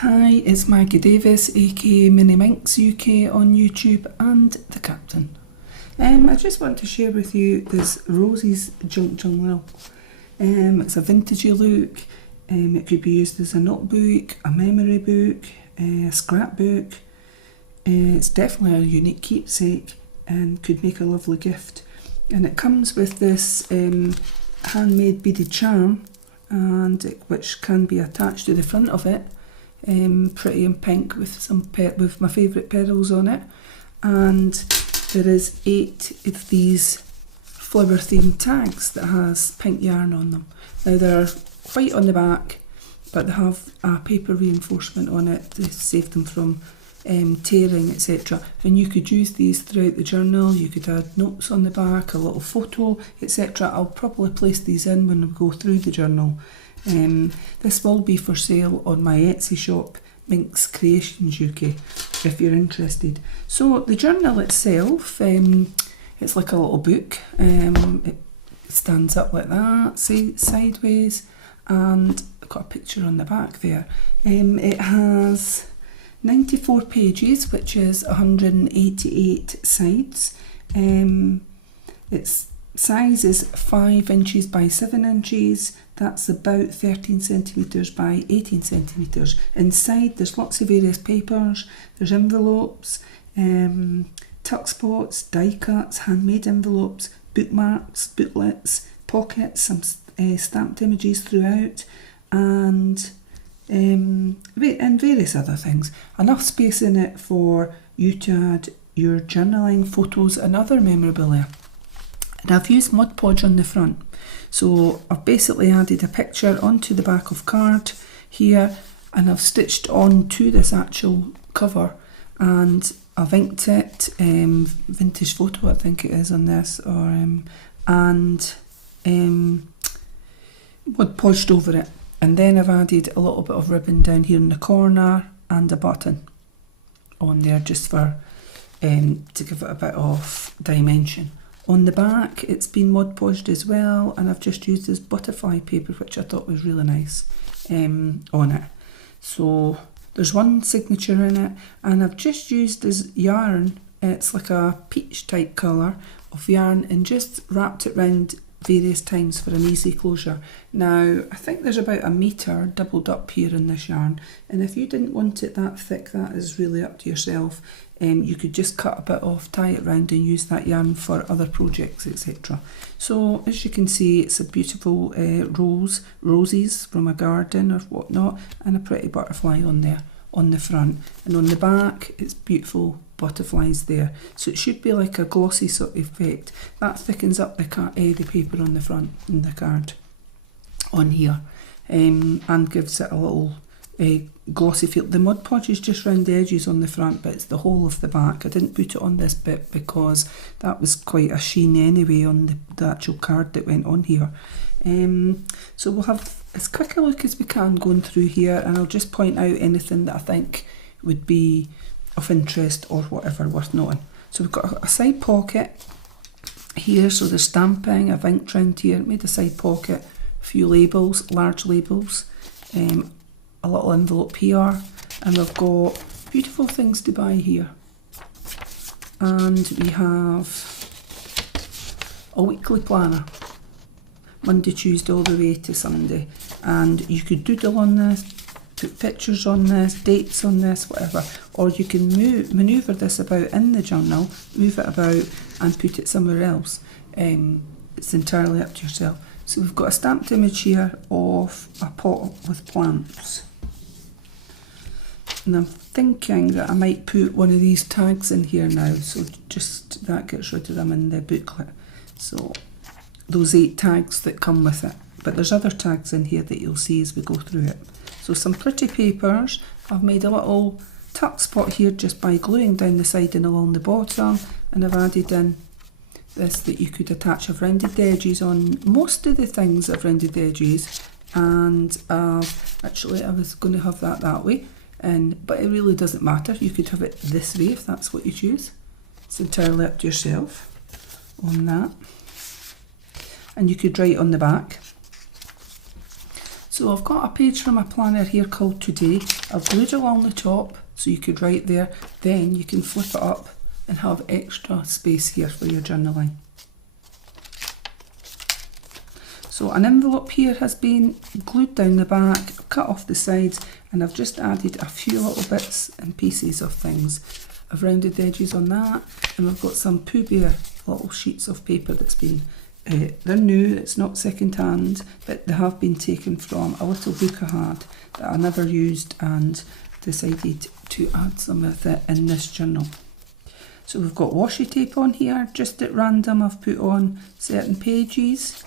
Hi, it's Maggie Davis, aka Mini Minx UK on YouTube and the Captain. I just want to share with you this Rosie's Junk Journal. It's a vintagey look. It could be used as a notebook, a memory book, a scrapbook. It's definitely a unique keepsake and could make a lovely gift. And it comes with this handmade beaded charm, which can be attached to the front of it. Pretty in pink with with my favourite petals on it, and there is 8 of these flower themed tags that has pink yarn on them. Now they're white on the back, but they have a paper reinforcement on it to save them from tearing, etc. And you could use these throughout the journal. You could add notes on the back, a little photo, etc. I'll probably place these in when we go through the journal. This will be for sale on my Etsy shop, MinxCreationsUK, if you're interested. So the journal itself, it's like a little book. It stands up like that, sideways, and I've got a picture on the back there. It has 94 pages, which is 188 sides. Its size is 5 inches by 7 inches. That's about 13 centimetres by 18 centimetres. Inside there's lots of various papers. There's envelopes, tuck spots, die cuts, handmade envelopes, bookmarks, booklets, pockets, some stamped images throughout, and various other things. Enough space in it for you to add your journaling, photos and other memorabilia. And I've used Mod Podge on the front. So I've basically added a picture onto the back of card here, and I've stitched on to this actual cover, and I've inked it, vintage photo I think it is on this, and Mod Podged over it. And then I've added a little bit of ribbon down here in the corner and a button on there just for to give it a bit of dimension. On the back it's been Mod Podged as well, and I've just used this butterfly paper, which I thought was really nice, on it. So there's one signature in it, and I've just used this yarn. It's like a peach type colour of yarn, and just wrapped it round various times for an easy closure. Now I think there's about 1 metre doubled up here in this yarn, and if you didn't want it that thick, that is really up to yourself. You could just cut a bit off, tie it round and use that yarn for other projects, etc. So as you can see, it's a beautiful roses from a garden or whatnot, and a pretty butterfly on there on the front, and on the back it's beautiful butterflies there. So it should be like a glossy sort of effect. That thickens up the paper on the front in the card on here, and gives it a little glossy feel. The Mod Podge is just round the edges on the front, but it's the whole of the back. I didn't put it on this bit because that was quite a sheen anyway on the actual card that went on here. So we'll have as quick a look as we can going through here, and I'll just point out anything that I think would be of interest or whatever worth noting. So we've got a side pocket here, so there's stamping. I've inked round here, made a side pocket, a few labels, large labels, a little envelope here, and we've got beautiful things to buy here. And we have a weekly planner, Monday, Tuesday all the way to Sunday, and you could doodle on this, put pictures on this, dates on this, whatever, or you can manoeuvre this about in the journal, move it about and put it somewhere else. It's entirely up to yourself. So we've got a stamped image here of a pot with plants, and I'm thinking that I might put one of these tags in here now, so just that gets rid of them in the booklet. So those 8 tags that come with it, but there's other tags in here that you'll see as we go through it. So some pretty papers. I've made a little tuck spot here just by gluing down the side and along the bottom, and I've added in this that you could attach. I've rounded the edges on most of the things. I've rounded the edges, and actually I was going to have that way, but it really doesn't matter. You could have it this way if that's what you choose. It's entirely up to yourself on that. And you could write on the back. So I've got a page from my planner here called Today. I've glued along the top so you could write there, then you can flip it up and have extra space here for your journaling. So an envelope here has been glued down the back, cut off the sides, and I've just added a few little bits and pieces of things. I've rounded the edges on that, and we've got some Pooh Bear little sheets of paper that's been, they're new, it's not second hand, but they have been taken from a little book I had that I never used and decided to add some of it in this journal. So we've got washi tape on here, just at random I've put on certain pages.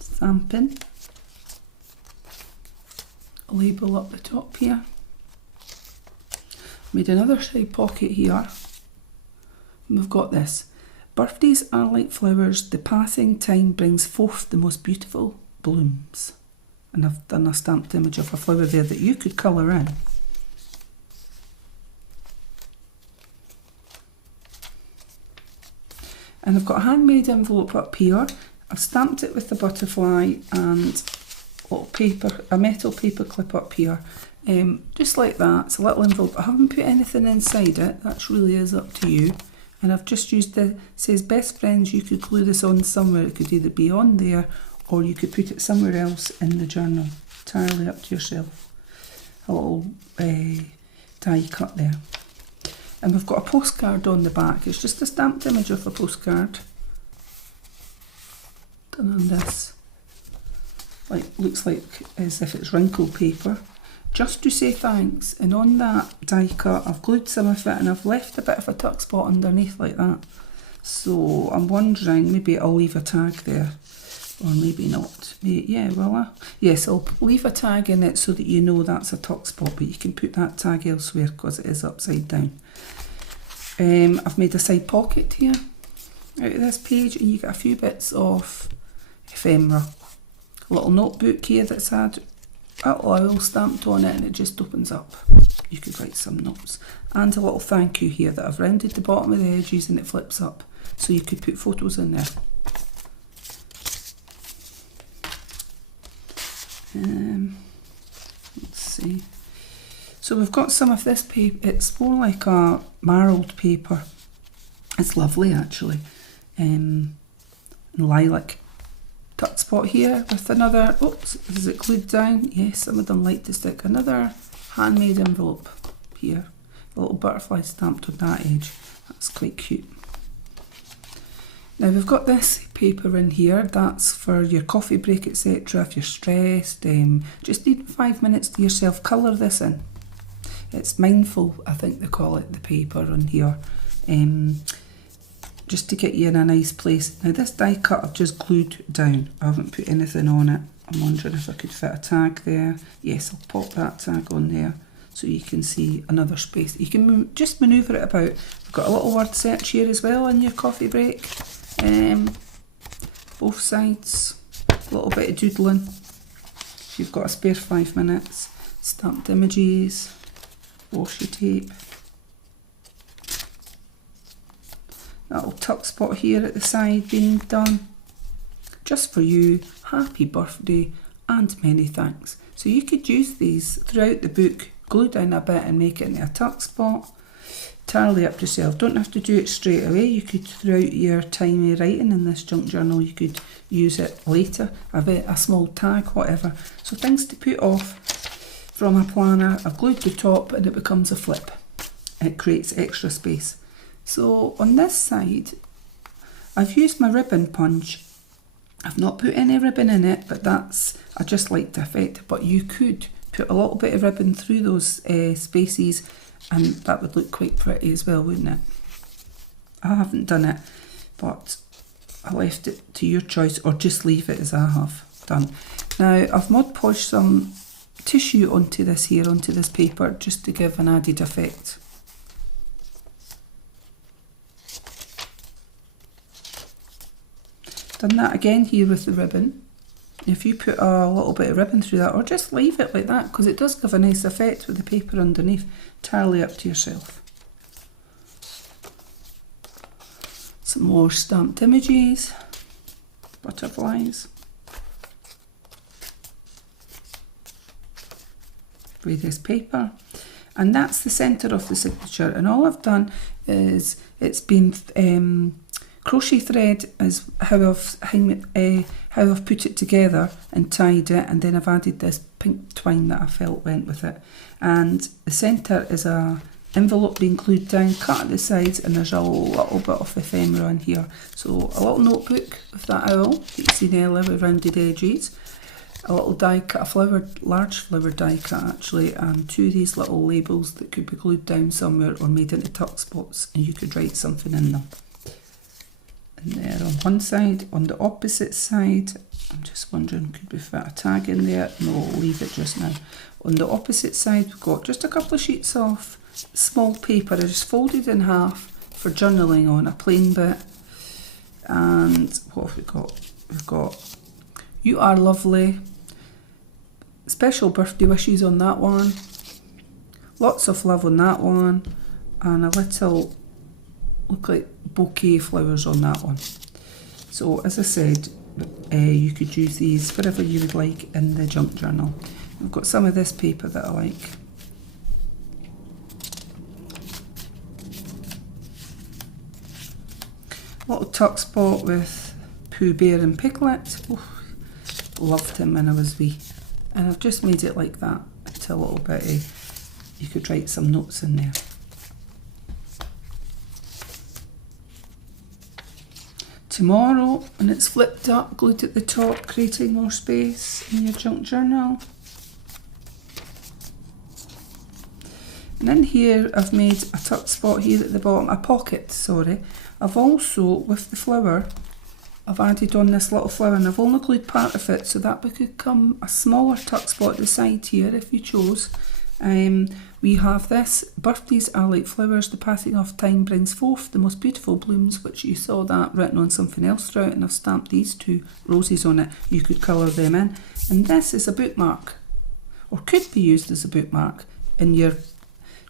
Stamping. A label up the top here. Made another side pocket here. And we've got this. Birthdays are like flowers, the passing time brings forth the most beautiful blooms. And I've done a stamped image of a flower there that you could colour in. And I've got a handmade envelope up here. I've stamped it with the butterfly and a little paper, a metal paper clip up here. Just like that, it's a little envelope. I haven't put anything inside it, that really is up to you. And I've just used the, says best friends, you could glue this on somewhere. It could either be on there or you could put it somewhere else in the journal. Entirely up to yourself. A little die cut there. And we've got a postcard on the back. It's just a stamped image of a postcard. Done on this. Like, looks like as if it's wrinkled paper. Just to say thanks. And on that die cut, I've glued some of it and I've left a bit of a tuck spot underneath like that. So I'm wondering, maybe I'll leave a tag there. Or maybe not. Yeah, will I? Yes, I'll leave a tag in it so that you know that's a tuck spot, but you can put that tag elsewhere because it is upside down. I've made a side pocket here out of this page, and you get a few bits of ephemera. A little notebook here that's had a little oil stamped on it and it just opens up. You could write some notes. And a little thank you here that I've rounded the bottom of the edges and it flips up. So you could put photos in there. Let's see. So we've got some of this paper. It's more like a marled paper. It's lovely actually. Lilac tuck spot here with another, oops, is it glued down? Yes, some of them like to stick. Another handmade envelope here. A little butterfly stamped on that edge. That's quite cute. Now we've got this paper in here, that's for your coffee break, etc. If you're stressed, just need 5 minutes to yourself, colour this in. It's mindful, I think they call it, the paper on here. Just to get you in a nice place. Now this die cut I've just glued down. I haven't put anything on it. I'm wondering if I could fit a tag there. Yes, I'll pop that tag on there so you can see another space. You can just manoeuvre it about. I've got a little word search here as well in your coffee break. Both sides. A little bit of doodling. If you've got a spare 5 minutes. Stamped images. Washi tape. That little tuck spot here at the side being done. Just for you, happy birthday and many thanks. So you could use these throughout the book, glue down a bit and make it into a tuck spot. Entirely up to yourself. Don't have to do it straight away. You could, throughout your time of writing in this junk journal, you could use it later, a small tag, whatever. So things to put off from a planner. I've glued the top and it becomes a flip. It creates extra space. So on this side, I've used my ribbon punch. I've not put any ribbon in it, but I just like the effect. But you could put a little bit of ribbon through those spaces and that would look quite pretty as well, wouldn't it? I haven't done it, but I left it to your choice, or just leave it as I have done. Now I've Mod Podged some tissue onto this paper, just to give an added effect. Done that again here with the ribbon. If you put a little bit of ribbon through that, or just leave it like that, because it does give a nice effect with the paper underneath. Entirely up to yourself. Some more stamped images, butterflies. with this paper. And that's the centre of the signature. And all I've done is it's been crochet thread is how I've put it together and tied it, and then I've added this pink twine that I felt went with it. And the centre is a envelope being glued down, cut at the sides, and there's a little bit of ephemera in here. So a little notebook with that owl that you see there with rounded edges, a little die cut, a large flower die cut actually, and two of these little labels that could be glued down somewhere or made into tuck spots, and you could write something in them. And there on one side. On the opposite side, I'm just wondering, could we fit a tag in there? No, I'll leave it just now. On the opposite side, we've got just a couple of sheets of small paper. I just folded in half for journaling on, a plain bit. And what have we got? We've got "You Are Lovely," special birthday wishes on that one, lots of love on that one, and a little look like bouquet flowers on that one. So as I said, you could use these wherever you would like in the junk journal. I've got some of this paper that I like. Little tuck spot with Pooh Bear and Piglet. Oh, loved him when I was wee. And I've just made it like that to a little bit you could write some notes in there. Tomorrow, and it's flipped up, glued at the top, creating more space in your junk journal. And in here I've made a tuck spot here at the bottom, a pocket, sorry. I've also, with the flower, I've added on this little flower, and I've only glued part of it so that would become a smaller tuck spot at the side here if you chose. We have this, "Birthdays are like flowers, the passing of time brings forth the most beautiful blooms," which you saw that written on something else throughout, and I've stamped these two roses on it. You could colour them in. And this is a bookmark, or could be used as a bookmark in your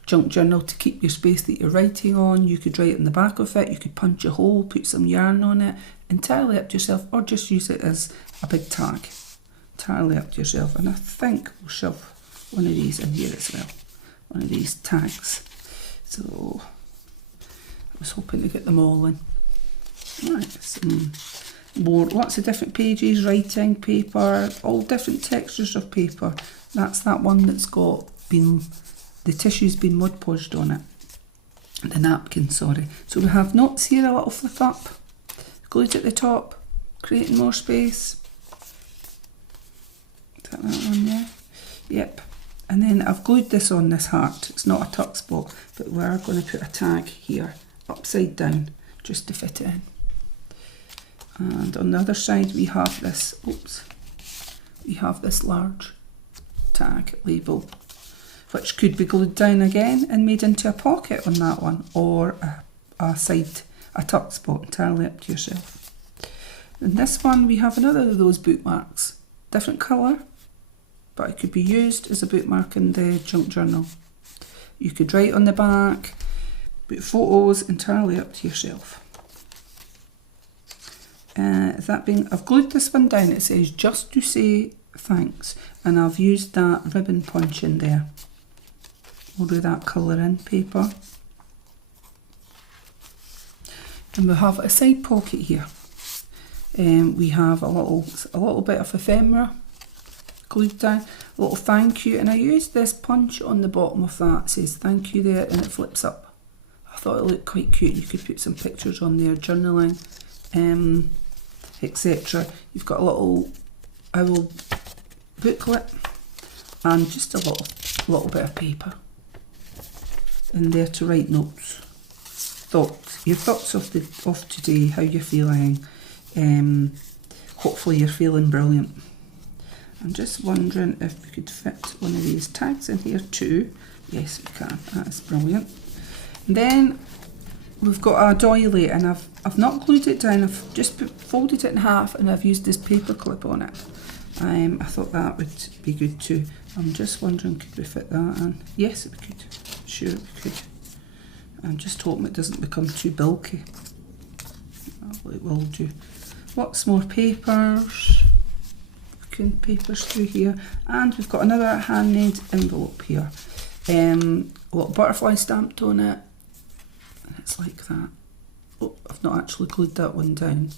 junk journal to keep your space that you're writing on. You could write in the back of it, you could punch a hole, put some yarn on it, entirely up to yourself, or just use it as a big tag. Entirely up to yourself. And I think we'll shove one of these in here as well, one of these tags. So I was hoping to get them all in. Right, some more, lots of different pages, writing paper, all different textures of paper. That's that one that's got the tissue's been Mod Podged on it, the napkin, sorry. So we have notes here, a little flip up, glued at the top, creating more space. Is that one there? Yep. And then I've glued this on this heart. It's not a tuck spot, but we're going to put a tag here, upside down, just to fit it in. And on the other side we have this, we have this large tag label, which could be glued down again and made into a pocket on that one, or a tuck spot, entirely up to yourself. In this one we have another of those bookmarks, different colour, but it could be used as a bookmark in the junk journal. You could write on the back, put photos, entirely up to yourself. That being, I've glued this one down, it says "just to say thanks," and I've used that ribbon punch in there. We'll do that colour in paper. And we have a side pocket here. We have a little bit of ephemera glued down, a little thank you, and I used this punch on the bottom of that. It says "thank you" there, and it flips up. I thought it looked quite cute. You could put some pictures on there, journaling, etc. You've got a little owl booklet and just a little bit of paper in there to write notes, your thoughts of today, how you're feeling. Hopefully you're feeling brilliant. I'm just wondering if we could fit one of these tags in here too. Yes, we can. That's brilliant. And then we've got a doily, and I've not glued it down. I've just folded it in half, and I've used this paper clip on it. I thought that would be good too. I'm just wondering, could we fit that in? Yes, we could. Sure, we could. I'm just hoping it doesn't become too bulky. Well, it will do. Lots more papers. sequin papers through here, and we've got another handmade envelope here. A little butterfly stamped on it, and it's like that. Oh, I've not actually glued that one down,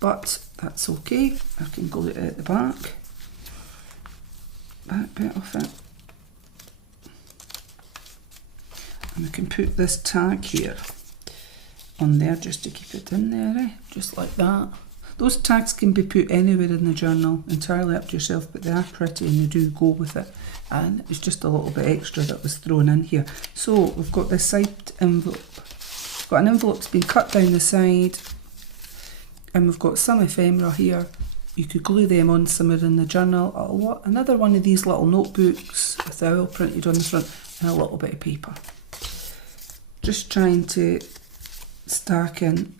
but that's okay. I can glue it at the back bit of it. And I can put this tag here on there just to keep it in there, just like that. Those tags can be put anywhere in the journal, entirely up to yourself, but they are pretty and they do go with it. And it was just a little bit extra that was thrown in here. So we've got this side envelope. We've got an envelope that's been cut down the side, and we've got some ephemera here. You could glue them on somewhere in the journal. Another one of these little notebooks with the owl printed on the front, and a little bit of paper. Just trying to stack in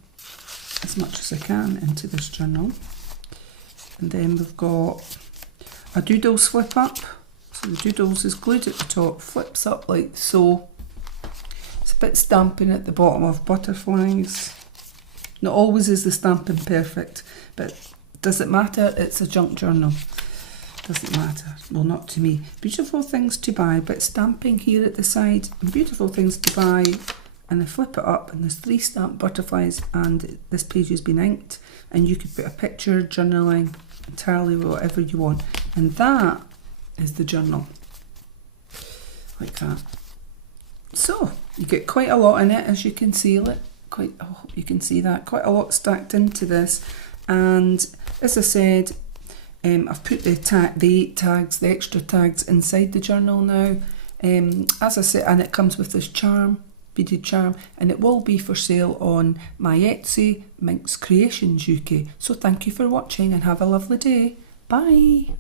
as much as I can into this journal. And then we've got a doodles flip up. So the doodles is glued at the top, flips up like so. It's a bit stamping at the bottom of butterflies. Not always is the stamping perfect, but does it matter? It's a junk journal. Doesn't matter. Well, not to me. Beautiful things to buy, but stamping here at the side, and beautiful things to buy. And I flip it up, and there's 3 stamped butterflies, and this page has been inked, and you could put a picture, journaling, entirely whatever you want. And that is the journal, like that. So you get quite a lot in it, as you can see. You can see that quite a lot stacked into this. And as I said, I've put the extra tags inside the journal now. As I said, and it comes with this charm, beaded charm, and it will be for sale on my Etsy, MinxCreationsUK. So thank you for watching and have a lovely day. Bye.